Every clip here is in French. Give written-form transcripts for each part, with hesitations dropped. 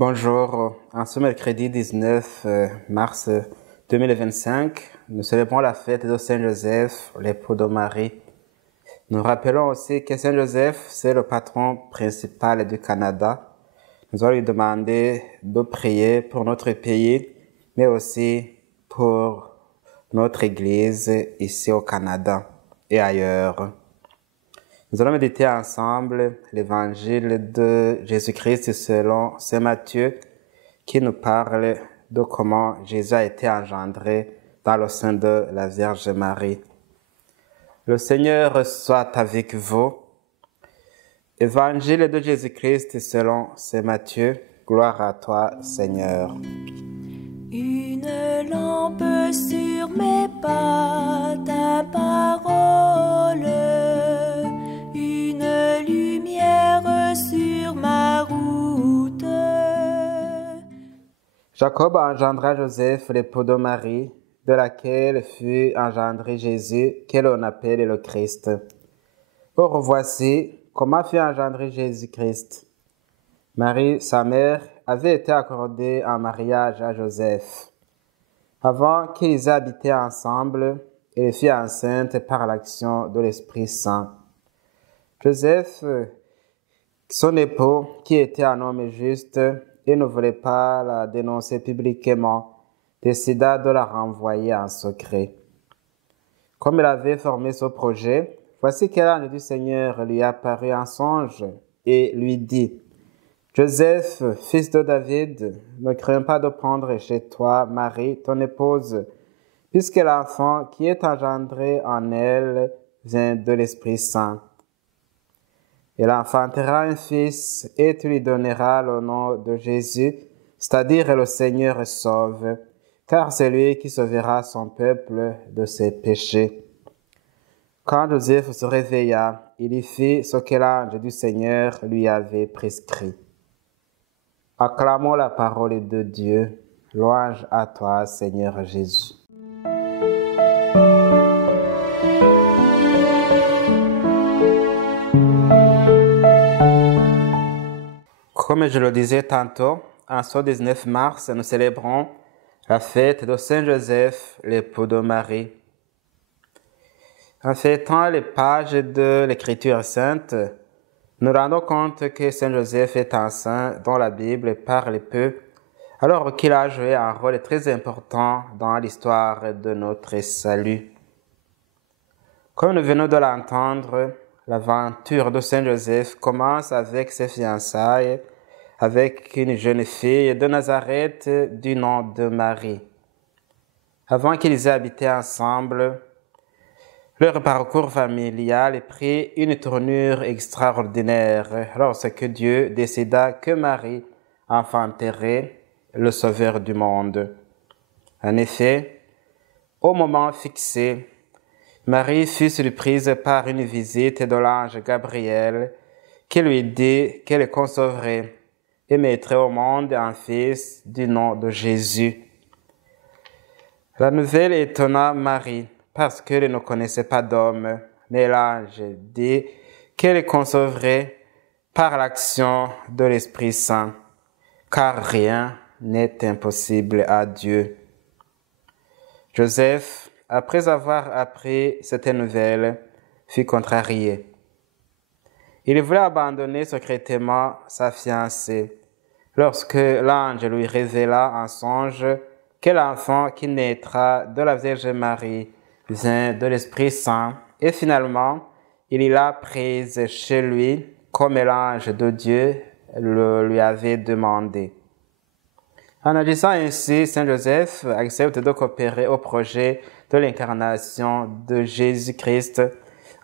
Bonjour, en ce mercredi 19 mars 2025, nous célébrons la fête de Saint Joseph, l'époux de Marie. Nous rappelons aussi que Saint Joseph, c'est le patron principal du Canada. Nous allons lui demander de prier pour notre pays, mais aussi pour notre Église ici au Canada et ailleurs. Nous allons méditer ensemble l'évangile de Jésus-Christ selon Saint Matthieu qui nous parle de comment Jésus a été engendré dans le sein de la Vierge Marie. Le Seigneur soit avec vous. Évangile de Jésus-Christ selon Saint Matthieu. Gloire à toi, Seigneur. Une lampe sur mes pas, ta parole, une lumière sur ma route. Jacob engendra Joseph, l'époux de Marie, de laquelle fut engendré Jésus, que l'on appelle le Christ. Or voici comment fut engendré Jésus-Christ. Marie, sa mère, avait été accordée en mariage à Joseph. Avant qu'ils aient habité ensemble, elle fut enceinte par l'action de l'Esprit Saint. Joseph, son époux, qui était un homme juste et ne voulait pas la dénoncer publiquement, décida de la renvoyer en secret. Comme il avait formé ce projet, voici que l'ange du Seigneur lui apparut en songe et lui dit: « Joseph, fils de David, ne crains pas de prendre chez toi Marie, ton épouse, puisque l'enfant qui est engendré en elle vient de l'Esprit Saint. Elle enfantera un fils et tu lui donneras le nom de Jésus, c'est-à-dire le Seigneur sauve, car c'est lui qui sauvera son peuple de ses péchés. » Quand Joseph se réveilla, il y fit ce que l'ange du Seigneur lui avait prescrit. Acclamons la parole de Dieu. Louange à toi, Seigneur Jésus. Comme je le disais tantôt, en ce 19 mars, nous célébrons la fête de Saint Joseph, l'époux de Marie. En fêtant les pages de l'Écriture sainte, nous rendons compte que Saint Joseph est un saint dont la Bible parle peu, alors qu'il a joué un rôle très important dans l'histoire de notre salut. Comme nous venons de l'entendre, l'aventure de Saint Joseph commence avec ses fiançailles avec une jeune fille de Nazareth du nom de Marie. Avant qu'ils aient habité ensemble, leur parcours familial prit une tournure extraordinaire lorsque Dieu décida que Marie enfanterait le Sauveur du monde. En effet, au moment fixé, Marie fut surprise par une visite de l'ange Gabriel qui lui dit qu'elle concevrait et mettrait au monde un fils du nom de Jésus. La nouvelle étonna Marie, parce qu'elle ne connaissait pas d'homme, mais l'ange dit qu'elle concevrait par l'action de l'Esprit Saint, car rien n'est impossible à Dieu. Joseph, après avoir appris cette nouvelle, fut contrarié. Il voulait abandonner secrètement sa fiancée, lorsque l'ange lui révéla en songe que l'enfant qui naîtra de la Vierge Marie vient de l'Esprit Saint, et finalement, il l'a prise chez lui comme l'ange de Dieu le lui avait demandé. En agissant ainsi, Saint Joseph accepte de coopérer au projet de l'incarnation de Jésus-Christ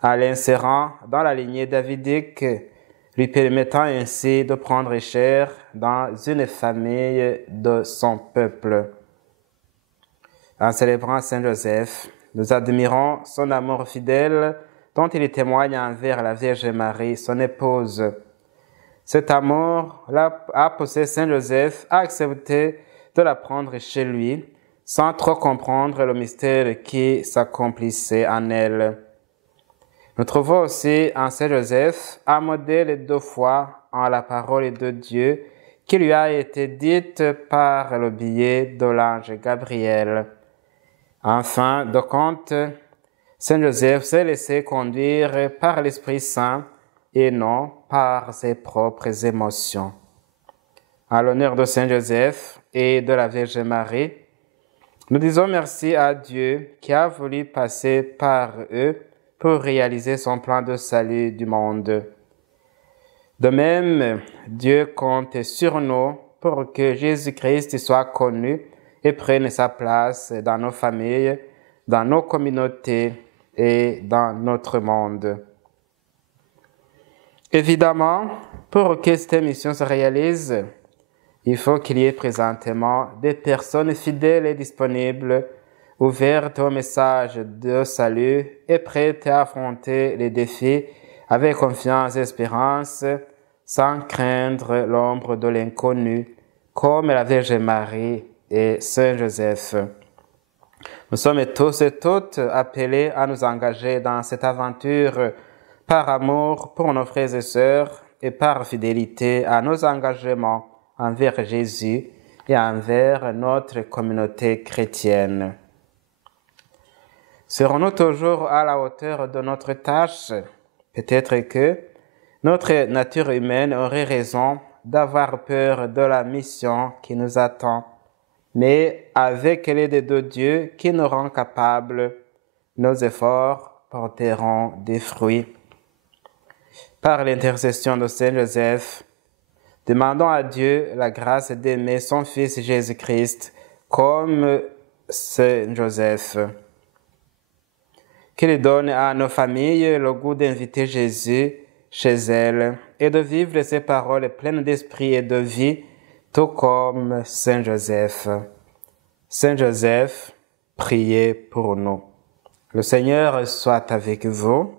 en l'insérant dans la lignée davidique, lui permettant ainsi de prendre chair dans une famille de son peuple. En célébrant Saint Joseph, nous admirons son amour fidèle dont il témoigne envers la Vierge Marie, son épouse. Cet amour a poussé Saint Joseph à accepter de la prendre chez lui, sans trop comprendre le mystère qui s'accomplissait en elle. Nous trouvons aussi en Saint Joseph un modèle de foi en la parole de Dieu qui lui a été dite par le biais de l'ange Gabriel. En fin de compte, Saint Joseph s'est laissé conduire par l'Esprit Saint et non par ses propres émotions. En l'honneur de Saint Joseph et de la Vierge Marie, nous disons merci à Dieu qui a voulu passer par eux pour réaliser son plan de salut du monde. De même, Dieu compte sur nous pour que Jésus-Christ soit connu et prenne sa place dans nos familles, dans nos communautés et dans notre monde. Évidemment, pour que cette mission se réalise, il faut qu'il y ait présentement des personnes fidèles et disponibles, ouvertes au message de salut et prêtes à affronter les défis avec confiance et espérance, sans craindre l'ombre de l'inconnu, comme la Vierge Marie et Saint Joseph. Nous sommes tous et toutes appelés à nous engager dans cette aventure par amour pour nos frères et sœurs et par fidélité à nos engagements envers Jésus et envers notre communauté chrétienne. Serons-nous toujours à la hauteur de notre tâche? Peut-être que notre nature humaine aurait raison d'avoir peur de la mission qui nous attend, mais avec l'aide de Dieu qui nous rend capables, nos efforts porteront des fruits. Par l'intercession de Saint Joseph, demandons à Dieu la grâce d'aimer son Fils Jésus-Christ comme Saint Joseph. Qu'il donne à nos familles le goût d'inviter Jésus chez elles et de vivre ses paroles pleines d'esprit et de vie, tout comme Saint Joseph. Saint Joseph, priez pour nous. Le Seigneur soit avec vous.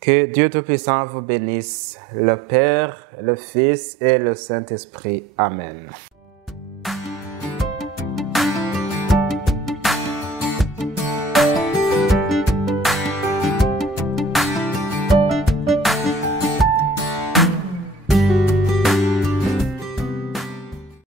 Que Dieu Tout-Puissant vous bénisse, le Père, le Fils et le Saint-Esprit. Amen.